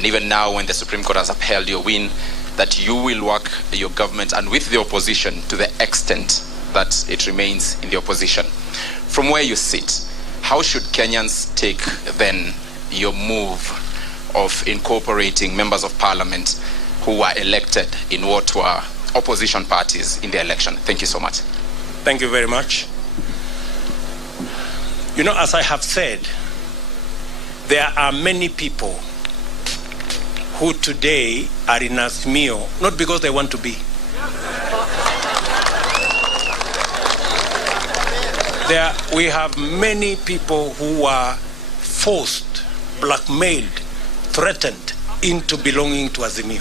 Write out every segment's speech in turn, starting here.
and even now when the Supreme Court has upheld your win, that you will work your government and with the opposition to the extent that it remains in the opposition. From where you sit, how should Kenyans take then your move of incorporating members of parliament who were elected in what were opposition parties in the election? Thank you so much. Thank you very much. You know, as I have said, there are many people who today are in Azimio, not because they want to be. We have many people who are forced, blackmailed, threatened into belonging to Azimio.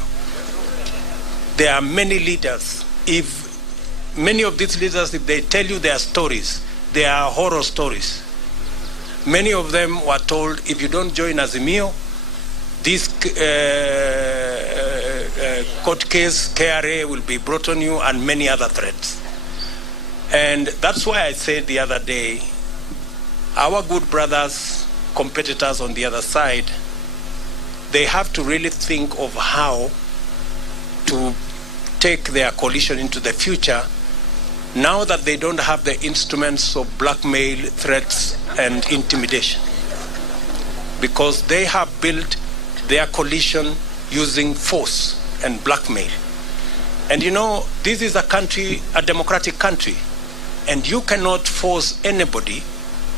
There are many leaders. If many of these leaders, if they tell you their stories, they are horror stories. Many of them were told, if you don't join Azimio, this court case, KRA, will be brought on you, and many other threats. And that's why I said the other day, our good brothers, competitors on the other side, they have to really think of how to take their coalition into the future now that they don't have the instruments of blackmail, threats, and intimidation. Because they have built their coalition using force and blackmail. And you know, this is a country, a democratic country, and you cannot force anybody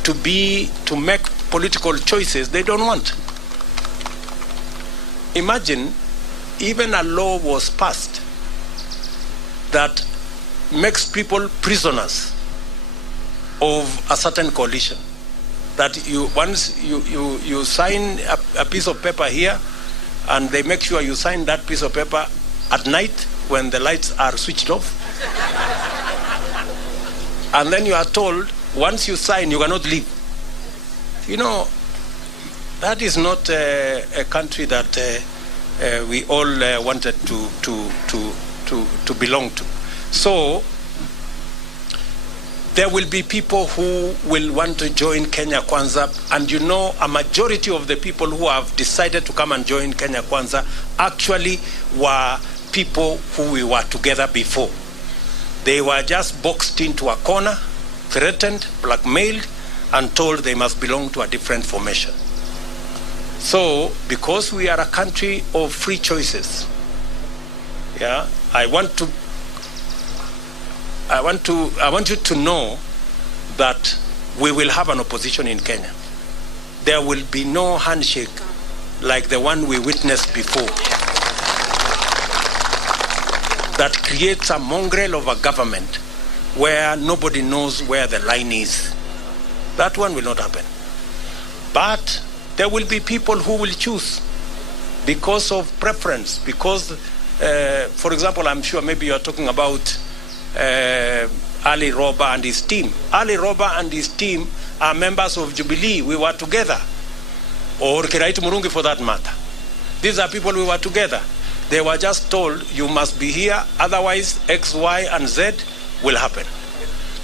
to make political choices they don't want. Imagine even a law was passed that makes people prisoners of a certain coalition. That once you sign a piece of paper here, and they make sure you sign that piece of paper at night when the lights are switched off. And then you are told, once you sign, you cannot leave. You know, that is not a country that we all wanted to belong to. So there will be people who will want to join Kenya Kwanza, and you know, a majority of the people who have decided to come and join Kenya Kwanza actually were people who we were together before. They were just boxed into a corner, threatened, blackmailed, and told they must belong to a different formation. So, because we are a country of free choices, yeah, I want you to know that we will have an opposition in Kenya. There will be no handshake like the one we witnessed before, that creates a mongrel of a government where nobody knows where the line is. That one will not happen. But there will be people who will choose because of preference, because, for example, I'm sure maybe you're talking about Ali Roba and his team. Ali Roba and his team are members of Jubilee. We were together. Or Kiraitu Murungi for that matter. These are people we were together. They were just told, you must be here, otherwise X, Y, and Z will happen.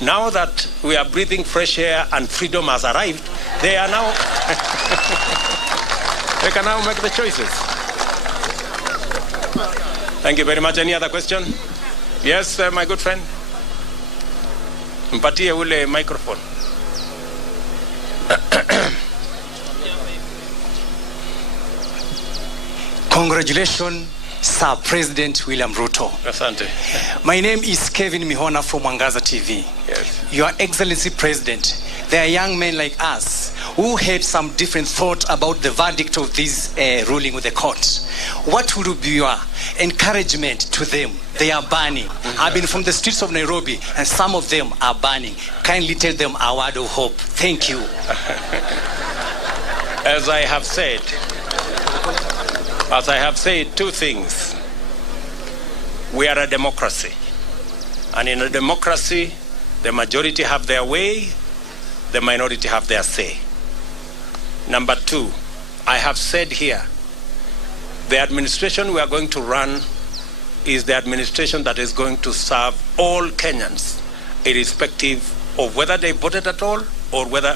Now that we are breathing fresh air and freedom has arrived, they are now, they can now make the choices. Thank you very much. Any other question? Yes, my good friend. Mpatie ule microphone. Congratulations, Sir President William Ruto. Asante. My name is Kevin Mihona from Mwangaza TV. Yes. Your Excellency President, there are young men like us who had some different thought about the verdict of this ruling with the court. What would be your encouragement to them? They are burning. I've been from the streets of Nairobi, and some of them are burning. Kindly tell them a word of hope. Thank you. As I have said, two things. We are a democracy. And in a democracy, the majority have their way, the minority have their say. Number two, I have said here, the administration we are going to run is the administration that is going to serve all Kenyans, irrespective of whether they voted at all or whether